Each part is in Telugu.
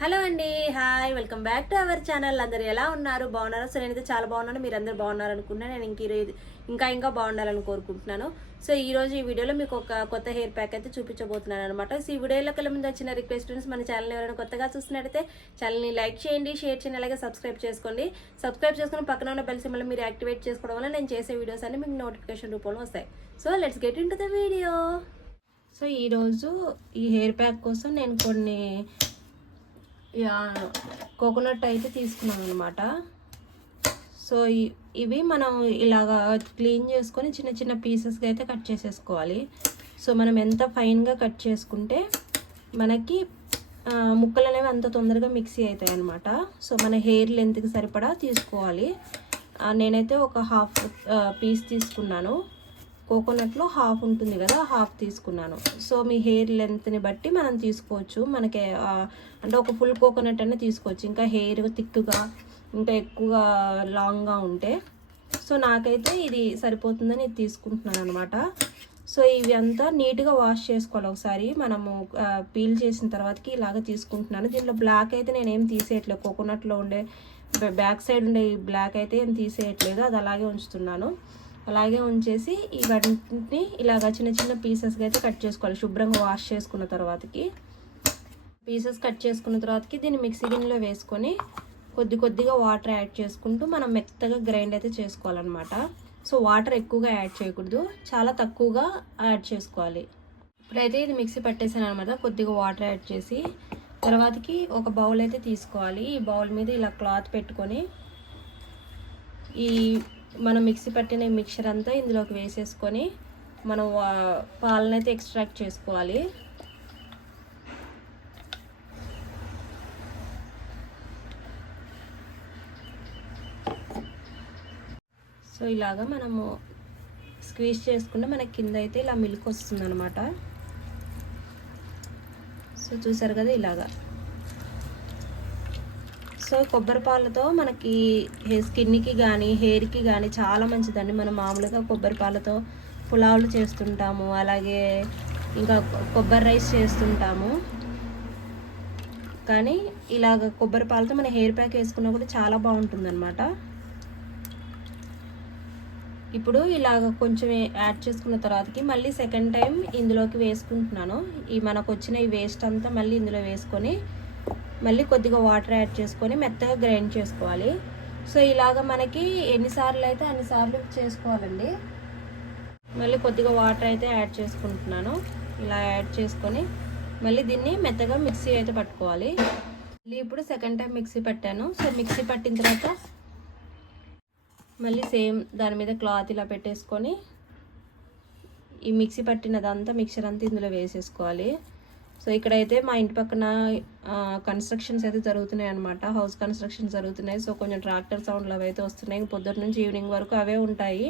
హలో అండి hi welcome back to our channel. అందరు ఎలా ఉన్నారు? బాగున్నారో? సో నేనైతే చాలా బాగున్నాను. మీరు అందరు బాగున్నారు అనుకున్నా నేను ఇంక ఈరోజు ఇంకా ఇంకా బాగుండాలని కోరుకుంటున్నాను. సో ఈరోజు ఈ వీడియోలో మీకు ఒక కొత్త హెయిర్ ప్యాక్ అయితే చూపించబోతున్నాను అనమాట సో ఈ వీడియోలో కల ముందు వచ్చిన రిక్వెస్ట్ ఫ్రెండ్స్ మన ఛానల్ ఎవరైనా కొత్తగా చూస్తున్నట్టయితే ఛానల్ని లైక్ చేయండి షేర్ చేయండి అలాగే సబ్స్క్రైబ్ చేసుకోండి. సబ్స్క్రైబ్ చేసుకుని పక్కన ఉన్న బెల్ సింబల్ మీరు యాక్టివేట్ చేసుకోవడం వల్ల నేను చేసే వీడియోస్ అన్ని మీకు నోటిఫికేషన్ రూపంలో వస్తాయి. So let's get into the video so ఈరోజు ఈ హెయిర్ ప్యాక్ కోసం నేను కొన్ని కోకోనట్ అయితే తీసుకున్నాం అనమాట సో ఇవి మనం ఇలాగా క్లీన్ చేసుకొని చిన్న చిన్న పీసెస్గా అయితే కట్ చేసేసుకోవాలి. సో మనం ఎంత ఫైన్గా కట్ చేసుకుంటే మనకి ముక్కలు అనేవి అంత తొందరగా మిక్సీ అవుతాయి అనమాట సో మన హెయిర్ లెంత్కి సరిపడా తీసుకోవాలి. నేనైతే ఒక హాఫ్ పీస్ తీసుకున్నాను. కోకోనట్లో హాఫ్ ఉంటుంది కదా హాఫ్ తీసుకున్నాను. సో మీ హెయిర్ లెంత్ని బట్టి మనం తీసుకోవచ్చు. మనకి అంటే ఒక ఫుల్ కోకోనట్ అనే తీసుకోవచ్చు. ఇంకా హెయిర్ థిక్గా ఇంకా ఎక్కువగా లాంగ్గా ఉంటే. సో నాకైతే ఇది సరిపోతుందని ఇది తీసుకుంటున్నాను అనమాట సో ఇవి అంతా నీట్గా వాష్ చేసుకోవాలి ఒకసారి. మనము పీల్ చేసిన తర్వాతకి ఇలాగ తీసుకుంటున్నాను. దీంట్లో బ్లాక్ అయితే నేనేం తీసేయట్లేదు. కోకోనట్లో ఉండే బ్యాక్ సైడ్ ఉండే ఈ బ్లాక్ అయితే ఏం తీసేయట్లేదు. అది అలాగే ఉంచుతున్నాను. అలాగే ఉంచేసి ఇవన్నింటిని ఇలాగ చిన్న చిన్న పీసెస్గా అయితే కట్ చేసుకోవాలి. శుభ్రంగా వాష్ చేసుకున్న తర్వాతకి. పీసెస్ కట్ చేసుకున్న తర్వాతకి దీన్ని మిక్సీ గిన్నెలో వేసుకొని కొద్ది కొద్దిగా వాటర్ యాడ్ చేసుకుంటూ మనం మెత్తగా గ్రైండ్ అయితే చేసుకోవాలన్నమాట. సో వాటర్ ఎక్కువగా యాడ్ చేయకూడదు. చాలా తక్కువగా యాడ్ చేసుకోవాలి. ఇప్పుడైతే ఇది మిక్సీ పట్టేసాను అనమాట కొద్దిగా వాటర్ యాడ్ చేసి తర్వాతకి ఒక బౌల్ అయితే తీసుకోవాలి. ఈ బౌల్ మీద ఇలా క్లాత్ పెట్టుకొని ఈ మనం మిక్సీ పట్టిన మిక్చర్ అంతా ఇందులోకి వేసేసుకొని మనం వా- పాలనైతే ఎక్స్ట్రాక్ట్ చేసుకోవాలి. సో ఇలాగా మనము స్క్వీజ్ చేసుకుంటే మనకి కింద అయితే ఇలా మిల్క్ వస్తుంది అనమాట సో చూసారు కదా ఇలాగా. సో కొబ్బరి పాలతో మనకి స్కిన్కి కానీ హెయిర్కి కానీ చాలా మంచిదండి. మనం మామూలుగా కొబ్బరి పాలతో పులావులు చేస్తుంటాము. అలాగే ఇంకా కొబ్బరి రైస్ చేస్తుంటాము. కానీ ఇలాగ కొబ్బరి పాలతో మన హెయిర్ ప్యాక్ వేసుకున్నా కూడా చాలా బాగుంటుంది ఇప్పుడు ఇలాగ కొంచెం యాడ్ చేసుకున్న తర్వాతకి మళ్ళీ సెకండ్ టైం ఇందులోకి వేసుకుంటున్నాను. ఈ మనకు వచ్చిన ఈ వేస్ట్ అంతా మళ్ళీ ఇందులో వేసుకొని మళ్ళీ కొద్దిగా వాటర్ యాడ్ చేసుకొని మెత్తగా గ్రైండ్ చేసుకోవాలి. సో ఇలాగ మనకి ఎన్నిసార్లు అయితే అన్నిసార్లు చేసుకోవాలండి. మళ్ళీ కొద్దిగా వాటర్ అయితే యాడ్ చేసుకుంటున్నాను. ఇలా యాడ్ చేసుకొని మళ్ళీ దీన్ని మెత్తగా మిక్సీ అయితే పట్టుకోవాలి. మళ్ళీ ఇప్పుడు సెకండ్ టైం మిక్సీ పట్టాను. సో మిక్సీ పట్టిన తర్వాత మళ్ళీ సేమ్ దాని మీద క్లాత్ ఇలా పెట్టేసుకొని ఈ మిక్సీ పట్టినదంతా మిక్సర్ అంతా ఇందులో వేసేసుకోవాలి. సో ఇక్కడైతే మా ఇంటి పక్కన కన్స్ట్రక్షన్స్ అయితే జరుగుతున్నాయి అనమాట హౌస్ కన్స్ట్రక్షన్ జరుగుతున్నాయి. సో కొంచెం ట్రాక్టర్ సౌండ్లు అవి అయితే వస్తున్నాయి. పొద్దున్న నుంచి ఈవినింగ్ వరకు అవే ఉంటాయి.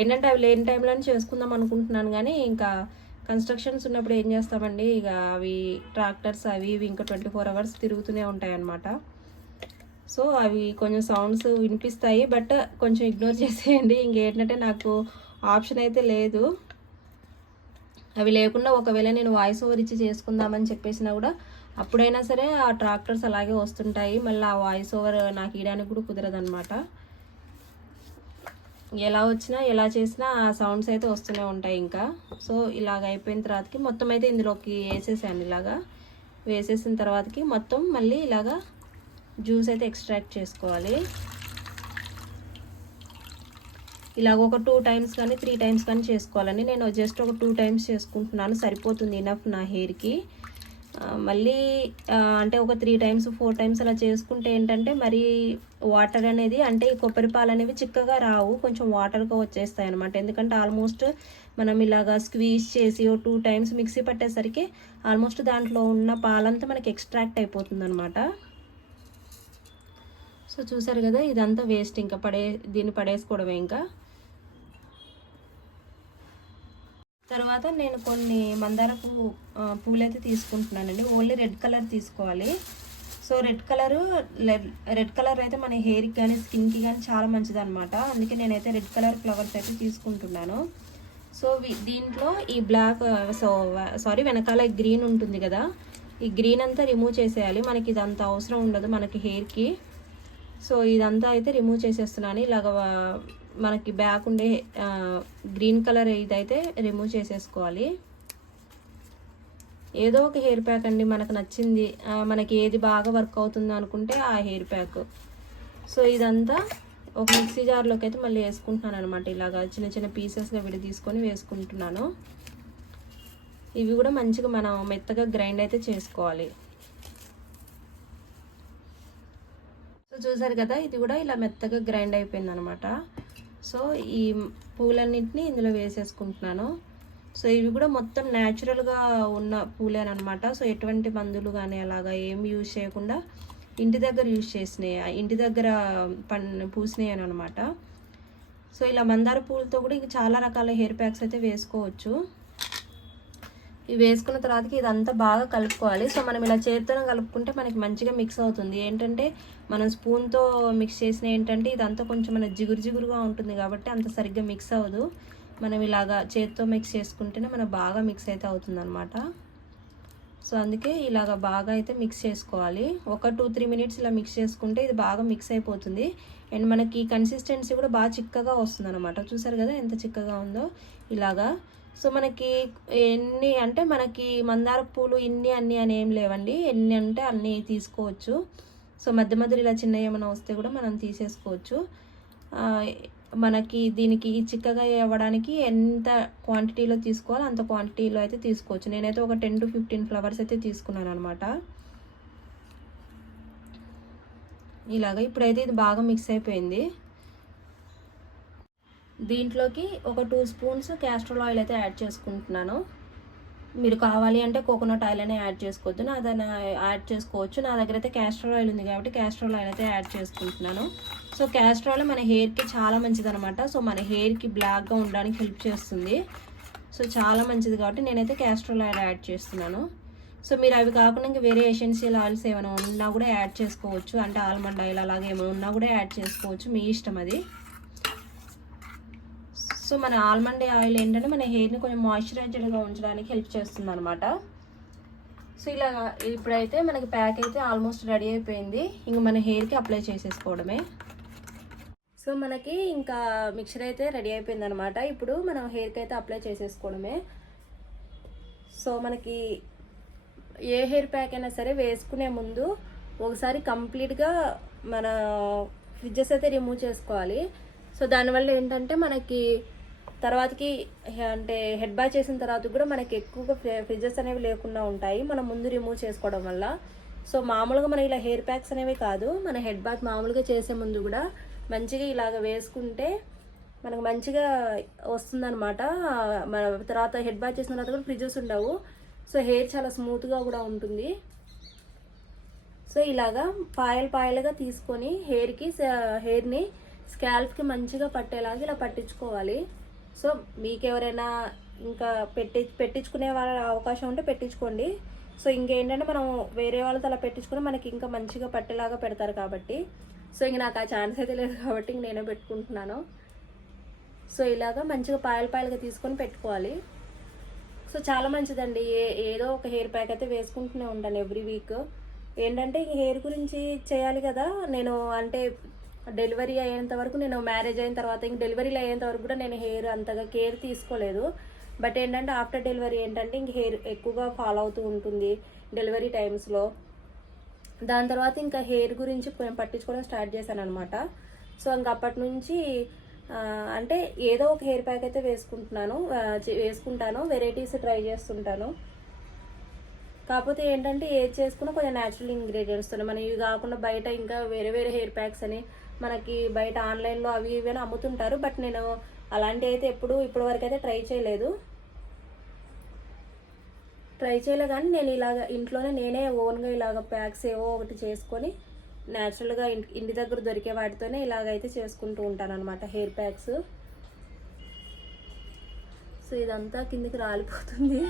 ఏంటంటే అవి లేని టైంలోనే చేసుకుందాం అనుకుంటున్నాను కానీ ఇంకా కన్స్ట్రక్షన్స్ ఉన్నప్పుడు ఏం చేస్తామండి? ఇక అవి ట్రాక్టర్స్ అవి ఇవి ఇంకా ట్వంటీ ఫోర్ అవర్స్ తిరుగుతూనే ఉంటాయి అన్నమాట. సో అవి కొంచెం సౌండ్స్ వినిపిస్తాయి. బట్ కొంచెం ఇగ్నోర్ చేసేయండి. ఇంకేంటంటే నాకు ఆప్షన్ అయితే లేదు. అవి లేకుండా ఒకవేళ నేను వాయిస్ ఓవర్ ఇచ్చి చేసుకుందామని చెప్పేసినా కూడా అప్పుడైనా సరే ఆ ట్రాక్టర్స్ అలాగే వస్తుంటాయి. మళ్ళీ ఆ వాయిస్ ఓవర్ నాకు ఇయడానికి కూడా కుదరదనమాట ఎలా వచ్చినా ఎలా చేసినా ఆ సౌండ్స్ అయితే వస్తూనే ఉంటాయి ఇంకా. సో ఇలాగ అయిపోయిన తర్వాతకి మొత్తం అయితే ఇందులోకి వేసేసాను ఇలాగా. వేసేసిన తర్వాతకి మొత్తం మళ్ళీ ఇలాగా జ్యూస్ అయితే ఎక్స్ట్రాక్ట్ చేసుకోవాలి. ఇలాగ ఒక టూ టైమ్స్ కానీ త్రీ టైమ్స్ కానీ చేసుకోవాలండి. నేను జస్ట్ ఒక టూ టైమ్స్ చేసుకుంటున్నాను. సరిపోతుంది ఇనఫ్ నా హెయిర్కి మళ్ళీ అంటే ఒక త్రీ టైమ్స్ ఫోర్ టైమ్స్ అలా చేసుకుంటే ఏంటంటే మరి వాటర్ అనేది అంటే ఈ కొబ్బరి పాలు అనేవి చిక్కగా రావు. కొంచెం వాటర్గా వచ్చేస్తాయి అనమాట ఎందుకంటే ఆల్మోస్ట్ మనం ఇలాగా స్క్వీజ్ చేసి ఓ టూ టైమ్స్ మిక్సీ పట్టేసరికి ఆల్మోస్ట్ దాంట్లో ఉన్న పాలంతా మనకి ఎక్స్ట్రాక్ట్ అయిపోతుంది అనమాట సో చూసారు కదా ఇదంతా వేస్ట్ ఇంకా పడే దీన్ని పడేసుకోవడమే ఇంకా. తర్వాత నేను కొన్ని మందార పువ్వు తీసుకుంటున్నానండి. ఓన్లీ రెడ్ కలర్ తీసుకోవాలి. So red colour red colour అయితే మన హెయిర్కి కానీ స్కిన్కి కానీ చాలా మంచిది అనమాట అందుకే నేనైతే రెడ్ కలర్ ఫ్లవర్స్ అయితే తీసుకుంటున్నాను. సో దీంట్లో ఈ బ్లాక్ సో సారీ వెనకాల గ్రీన్ ఉంటుంది కదా. ఈ గ్రీన్ అంతా రిమూవ్ చేసేయాలి. మనకి ఇదంతా అవసరం ఉండదు మనకి హెయిర్కి. సో ఇదంతా అయితే రిమూవ్ చేసేస్తున్నాను. ఇలాగ మనకి బ్యాక్ ఉండే గ్రీన్ కలర్ ఇదైతే రిమూవ్ చేసేసుకోవాలి. ఏదో ఒక హెయిర్ ప్యాక్ అండి మనకు నచ్చింది. మనకి ఏది బాగా వర్క్ అవుతుంది అనుకుంటే ఆ హెయిర్ ప్యాక్ సో ఇదంతా ఒక మిక్సీ జార్లోకి అయితే మళ్ళీ వేసుకుంటున్నాను అనమాట ఇలాగా చిన్న చిన్న పీసెస్గా విడి తీసుకొని వేసుకుంటున్నాను. ఇవి కూడా మంచిగా మనం మెత్తగా గ్రైండ్ అయితే చేసుకోవాలి. సో చూసారు కదా ఇది కూడా ఇలా మెత్తగా గ్రైండ్ అయిపోయింది అనమాట సో ఈ పూలన్నింటినీ ఇందులో వేసేసుకుంటున్నాను. సో ఇవి కూడా మొత్తం న్యాచురల్గా ఉన్న పూలేనమాట సో ఎటువంటి మందులు కానీ అలాగా ఏమి యూజ్ చేయకుండా ఇంటి దగ్గర యూజ్ చేసినాయి. ఇంటి దగ్గర పన్ పూసినాయి అనమాట సో ఇలా మందార పూలతో కూడా ఇంకా చాలా రకాల హెయిర్ ప్యాక్స్ అయితే వేసుకోవచ్చు. ఇవి వేసుకున్న తర్వాతకి ఇదంతా బాగా కలుపుకోవాలి. సో మనం ఇలా చేతితో కలుపుకుంటే మనకి మంచిగా మిక్స్ అవుతుంది. ఏంటంటే మనం స్పూన్తో మిక్స్ చేసిన ఏంటంటే ఇదంతా కొంచెం మన జిగురు జిగురుగా ఉంటుంది కాబట్టి అంత సరిగ్గా మిక్స్ అవ్వదు. మనం ఇలాగా చేతితో మిక్స్ చేసుకుంటేనే మనకు బాగా మిక్స్ అయితే అవుతుంది అనమాట సో అందుకే ఇలాగ బాగా అయితే మిక్స్ చేసుకోవాలి. ఒక టూ త్రీ మినిట్స్ ఇలా మిక్స్ చేసుకుంటే ఇది బాగా మిక్స్ అయిపోతుంది. అండ్ మనకి కన్సిస్టెన్సీ కూడా బాగా చిక్కగా వస్తుంది అనమాట చూసారు కదా ఎంత చిక్కగా ఉందో? ఇలాగా సో మనకి ఎన్ని అంటే మనకి మందార పూలు ఇన్ని అన్ని అని ఏం లేవండి. ఎన్ని అంటే అన్నీ తీసుకోవచ్చు. సో మధ్య మధ్యలో ఇలా చిన్న ఏమైనా వస్తే కూడా మనం తీసేసుకోవచ్చు. మనకి దీనికి ఈ చిక్కగా ఇవ్వడానికి ఎంత క్వాంటిటీలో తీసుకోవాలో అంత క్వాంటిటీలో అయితే తీసుకోవచ్చు. నేనైతే ఒక టెన్ టు ఫిఫ్టీన్ ఫ్లవర్స్ అయితే తీసుకున్నాను అనమాట ఇలాగ ఇప్పుడైతే ఇది బాగా మిక్స్ అయిపోయింది. దీంట్లోకి ఒక టూ స్పూన్స్ క్యాస్ట్రాల్ ఆయిల్ అయితే యాడ్ చేసుకుంటున్నాను. మీరు కావాలి అంటే కోకోనట్ ఆయిల్ అనే యాడ్ చేసుకోవద్దు. నా దాన్ని యాడ్ చేసుకోవచ్చు. నా దగ్గర అయితే క్యాస్ట్రాల్ ఆయిల్ ఉంది కాబట్టి క్యాస్ట్రాల్ ఆయిల్ అయితే యాడ్ చేసుకుంటున్నాను. సో క్యాస్ట్రాల్ మన హెయిర్కి చాలా మంచిది అనమాట సో మన హెయిర్కి బ్లాక్గా ఉండడానికి హెల్ప్ చేస్తుంది. సో చాలా మంచిది కాబట్టి నేనైతే క్యాస్ట్రాల్ ఆయిల్ యాడ్ చేస్తున్నాను. సో మీరు అవి కాకుండా ఇంకా వేరే ఎసెన్షియల్ ఆయిల్స్ ఏమైనా ఉన్నా కూడా యాడ్ చేసుకోవచ్చు. అంటే ఆల్మండ్ ఆయిల్ అలాగే ఏమైనా ఉన్నా కూడా యాడ్ చేసుకోవచ్చు. మీ ఇష్టం అది. సో మన ఆల్మండ్ ఆయిల్ ఏంటంటే మన హెయిర్ని కొంచెం మాయిశ్చరైజర్గా ఉంచడానికి హెల్ప్ చేస్తుంది అనమాట సో ఇలా ఇప్పుడైతే మనకి ప్యాక్ అయితే ఆల్మోస్ట్ రెడీ అయిపోయింది. ఇంక మన హెయిర్కి అప్లై చేసేసుకోవడమే. సో మనకి ఇంకా మిక్చర్ అయితే రెడీ అయిపోయింది అనమాట ఇప్పుడు మనం హెయిర్కి అయితే అప్లై చేసేసుకోవడమే. సో మనకి ఏ హెయిర్ ప్యాక్ అయినా సరే వేసుకునే ముందు ఒకసారి కంప్లీట్గా మన ఫ్రిడ్జెస్ అయితే రిమూవ్ చేసుకోవాలి. సో దానివల్ల ఏంటంటే మనకి తర్వాతకి అంటే హెడ్ బాత్ చేసిన తర్వాత కూడా మనకి ఎక్కువగా ఫ్రిడ్జెస్ అనేవి లేకుండా ఉంటాయి. మనం ముందు రిమూవ్ చేసుకోవడం వల్ల. సో మామూలుగా మన ఇలా హెయిర్ ప్యాక్స్ అనేవి కాదు. మన హెడ్ బాత్ మామూలుగా చేసే ముందు కూడా మంచిగా ఇలాగ వేసుకుంటే మనకు మంచిగా వస్తుందన్నమాట. మన తర్వాత హెడ్ బాత్ చేసిన తర్వాత కూడా ఫ్రిడ్జెస్ ఉండవు. సో హెయిర్ చాలా స్మూత్గా కూడా ఉంటుంది. సో ఇలాగా పాయలు పాయలుగా తీసుకొని హెయిర్కి హెయిర్ని స్కాల్ప్కి మంచిగా పట్టేలాగా ఇలా పట్టించుకోవాలి. సో మీకు ఎవరైనా ఇంకా పెట్టి పెట్టించుకునే వాళ్ళ అవకాశం ఉంటే పెట్టించుకోండి. సో ఇంకేంటంటే మనం వేరే వాళ్ళతో అలా పెట్టించుకుని మనకి ఇంకా మంచిగా పట్టేలాగా పెడతారు కాబట్టి. సో ఇంక నాకు ఆ ఛాన్స్ అయితే లేదు కాబట్టి ఇంక నేనే పెట్టుకుంటున్నాను. సో ఇలాగా మంచిగా పాయలు పాయలుగా తీసుకొని పెట్టుకోవాలి. సో చాలా మంచిదండి. ఏ ఏదో ఒక హెయిర్ ప్యాక్ అయితే వేసుకుంటూనే ఉంటాను ఎవ్రీ వీక్. ఏంటంటే ఈ హెయిర్ గురించి చేయాలి కదా. నేను అంటే డెలివరీ అయ్యేంత వరకు నేను మ్యారేజ్ అయిన తర్వాత ఇంక డెలివరీలు అయ్యేంత వరకు కూడా నేను హెయిర్ అంతగా కేర్ తీసుకోలేదు. బట్ ఏంటంటే ఆఫ్టర్ డెలివరీ ఏంటంటే ఇంక హెయిర్ ఎక్కువగా ఫాలో అవుతూ ఉంటుంది డెలివరీ టైమ్స్లో. దాని తర్వాత ఇంకా హెయిర్ గురించి కొంచెం పట్టించుకోవడం స్టార్ట్ చేశాను అనమాట సో ఇంకా అప్పటి నుంచి అంటే ఏదో ఒక హెయిర్ ప్యాక్ అయితే వేసుకుంటున్నాను వేసుకుంటాను వెరైటీస్ ట్రై చేస్తుంటాను. కాకపోతే ఏంటంటే ఏది చేసుకున్నా కొంచెం న్యాచురల్ ఇంగ్రీడియంట్స్తో మనం ఇవి కాకుండా బయట ఇంకా వేరే వేరే హెయిర్ ప్యాక్స్ అని మనకి బయట ఆన్లైన్లో అవి ఇవి అని అమ్ముతుంటారు. బట్ నేను అలాంటివి అయితే ఎప్పుడు ఇప్పటి వరకు అయితే ట్రై చేయలేదు. ట్రై చేయలే కానీ నేను ఇలాగ ఇంట్లోనే నేనే ఓన్గా ఇలాగ ప్యాక్స్ ఏవో ఒకటి చేసుకొని న్యాచురల్గా ఇంటి ఇంటి దగ్గర దొరికే వాటితోనే ఇలాగైతే చేసుకుంటూ ఉంటాను అనమాట హెయిర్ ప్యాక్స్. సో ఇదంతా కిందికి రాలిపోతుంది.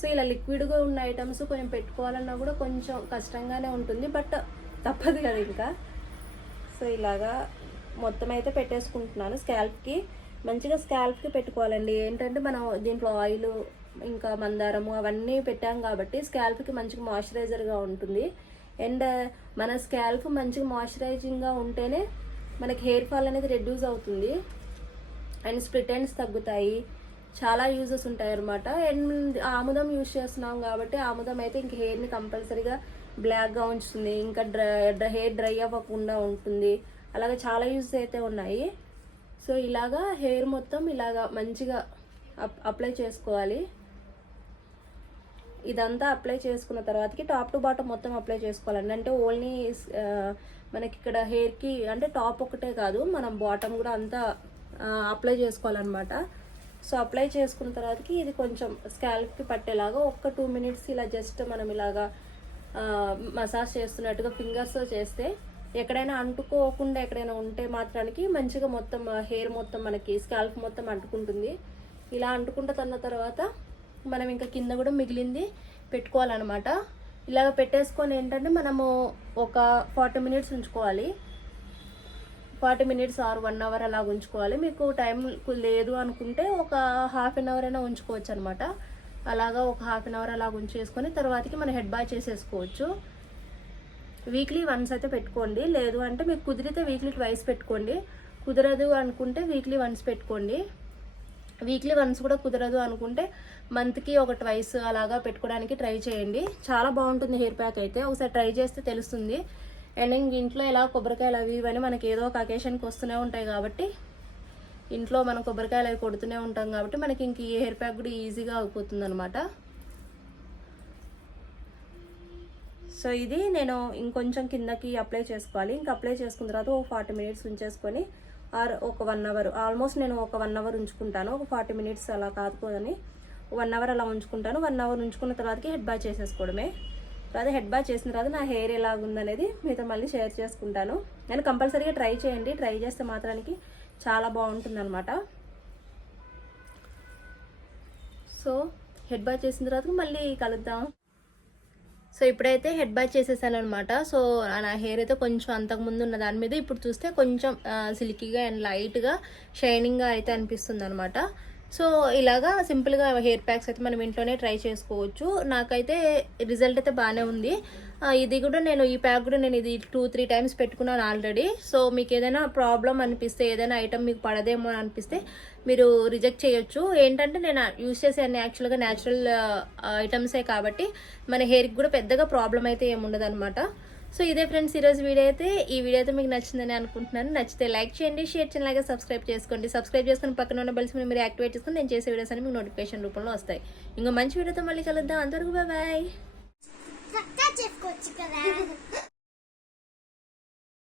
సో ఇలా లిక్విడ్గా ఉన్న ఐటమ్స్ కొంచెం పెట్టుకోవాలన్నా కూడా కొంచెం కష్టంగానే ఉంటుంది. బట్ తప్పదు కదా ఇంకా. సో ఇలాగా మొత్తం అయితే పెట్టేసుకుంటున్నాను. స్కాల్ప్కి మంచిగా స్కాల్ప్కి పెట్టుకోవాలండి. ఏంటంటే మనం దీంట్లో ఆయిల్ ఇంకా మందారము అవన్నీ పెట్టాం కాబట్టి స్కాల్ప్కి మంచిగా మాయిశ్చరైజర్గా ఉంటుంది. అండ్ మన స్కాల్ప్ మంచిగా మాయిశ్చరైజింగ్గా ఉంటేనే మనకి హెయిర్ ఫాల్ అనేది రెడ్యూస్ అవుతుంది. అండ్ స్ప్లిట్ ఎండ్స్ తగ్గుతాయి. చాలా యూజెస్ ఉంటాయి అనమాట అండ్ ఆముదం యూజ్ చేస్తున్నాం కాబట్టి ఆముదం అయితే ఇంక హెయిర్ని కంపల్సరీగా బ్లాక్గా ఉంచుతుంది. ఇంకా డ్రై హెయిర్ డ్రై అవ్వకుండా ఉంటుంది. అలాగే చాలా యూజెస్ అయితే ఉన్నాయి. సో ఇలాగా హెయిర్ మొత్తం ఇలాగా మంచిగా అప్ అప్లై చేసుకోవాలి. ఇదంతా అప్లై చేసుకున్న తర్వాతకి టాప్ టు బాటమ్ మొత్తం అప్లై చేసుకోవాలండి. అంటే ఓన్లీ మనకి ఇక్కడ హెయిర్కి అంటే టాప్ ఒకటే కాదు మనం బాటమ్ కూడా అంతా అప్లై చేసుకోవాలన్నమాట. సో అప్లై చేసుకున్న తర్వాతకి ఇది కొంచెం స్కాల్ప్కి పట్టేలాగా ఒక్క టూ మినిట్స్ ఇలా జస్ట్ మనం ఇలాగా మసాజ్ చేస్తున్నట్టుగా ఫింగర్స్తో చేస్తే ఎక్కడైనా అంటుకోకుండా ఎక్కడైనా ఉంటే మాత్రానికి మంచిగా మొత్తం హెయిర్ మొత్తం మనకి స్కాల్ప్ మొత్తం అంటుకుంటుంది. ఇలా అంటుకుంటా తన్న తర్వాత మనం ఇంకా కింద కూడా మిగిలింది పెట్టుకోవాలన్నమాట. ఇలాగ పెట్టేసుకొని ఏంటంటే మనము ఒక ఫార్టీ మినిట్స్ ఉంచుకోవాలి. Forty minutes or one hour అలా ఉంచుకోవాలి. మీకు టైం లేదు అనుకుంటే ఒక హాఫ్ అన్ అవర్ అయినా ఉంచుకోవచ్చు అనమాట అలాగా ఒక హాఫ్ అన్ అవర్ అలా ఉంచేసుకొని తర్వాతకి మనం హెడ్ బాయ్ చేసేసుకోవచ్చు. వీక్లీ వన్స్ అయితే పెట్టుకోండి. లేదు అంటే మీకు కుదిరితే వీక్లీ ట్వైస్ పెట్టుకోండి. కుదరదు అనుకుంటే వీక్లీ వన్స్ పెట్టుకోండి. వీక్లీ వన్స్ కూడా కుదరదు అనుకుంటే మంత్కి ఒక ట్వైస్ అలాగా పెట్టుకోవడానికి ట్రై చేయండి. చాలా బాగుంటుంది హెయిర్ ప్యాక్ అయితే. ఒకసారి ట్రై చేస్తే తెలుస్తుంది. అండ్ ఇంక ఇంట్లో ఇలా కొబ్బరికాయలు అవి ఇవన్నీ మనకి ఏదో ఒక అకేషన్కి వస్తూనే ఉంటాయి కాబట్టి ఇంట్లో మనం కొబ్బరికాయలు అవి కొడుతూనే ఉంటాం కాబట్టి మనకి ఇంక ఈ హెయిర్ ప్యాక్ కూడా ఈజీగా అయిపోతుంది అనమాట సో ఇది నేను ఇంకొంచెం కిందకి అప్లై చేసుకోవాలి. ఇంకా అప్లై చేసుకున్న తర్వాత ఒక ఫార్టీ మినిట్స్ ఉంచేసుకొని ఆర్ ఒక వన్ అవర్ ఆల్మోస్ట్ నేను ఒక వన్ అవర్ ఉంచుకుంటాను. ఒక ఫార్టీ మినిట్స్ అలా కాదుకోదని వన్ అవర్ అలా ఉంచుకుంటాను. వన్ అవర్ ఉంచుకున్న తర్వాతకి హెడ్ బాత్ చేసేసుకోవడమే. తర్వాత హెడ్ బ్యాగ్ చేసిన తర్వాత నా హెయిర్ ఎలా ఉందనేది మీతో మళ్ళీ షేర్ చేసుకుంటాను. నేను కంపల్సరీగా ట్రై చేయండి. ట్రై చేస్తే మాత్రానికి చాలా బాగుంటుంది అనమాట సో హెడ్ బాత్ చేసిన తర్వాత మళ్ళీ కలుద్దాం. సో ఇప్పుడైతే హెడ్ బాత్ చేసేసాను అనమాట సో నా హెయిర్ అయితే కొంచెం అంతకుముందు ఉన్న దాని మీద ఇప్పుడు చూస్తే కొంచెం సిల్కీగా అండ్ లైట్గా షైనింగ్గా అయితే అనిపిస్తుంది అనమాట సో ఇలాగా సింపుల్గా హెయిర్ ప్యాక్స్ అయితే మనం ఇంట్లోనే ట్రై చేసుకోవచ్చు. నాకైతే రిజల్ట్ అయితే బాగానే ఉంది. ఇది కూడా నేను ఈ ప్యాక్ కూడా నేను ఇది టూ త్రీ టైమ్స్ పెట్టుకున్నాను ఆల్రెడీ సో మీకు ఏదైనా ప్రాబ్లం అనిపిస్తే ఏదైనా ఐటమ్ మీకు పడదేమో అని అనిపిస్తే మీరు రిజెక్ట్ చేయొచ్చు. ఏంటంటే నేను యూస్ చేసే అన్ని యాక్చువల్గా న్యాచురల్ ఐటమ్సే కాబట్టి మన హెయిర్కి కూడా పెద్దగా ప్రాబ్లం అయితే ఏముండదు అనమాట సో ఇదే ఫ్రెండ్స్ ఈరోజు వీడియో అయితే. ఈ వీడియో అయితే మీకు నచ్చిందని అనుకుంటున్నాను. నచ్చితే లైక్ చేయండి షేర్ చేయండి అలాగే సబ్స్క్రైబ్ చేసుకోండి. సబ్స్క్రైబ్ చేసుకుని పక్కన ఉన్న బెల్స్ మీరు యాక్టివేట్ చేసుకుని నేను చేసే వీడియోస్ అని మీకు నోటిఫికేషన్ రూపంలో వస్తాయి. ఇంకో మంచి వీడియోతో మళ్ళీ కలుద్దాం. అంతవరకు బాయ్ పక్కా చెప్పుకోవచ్చు కదా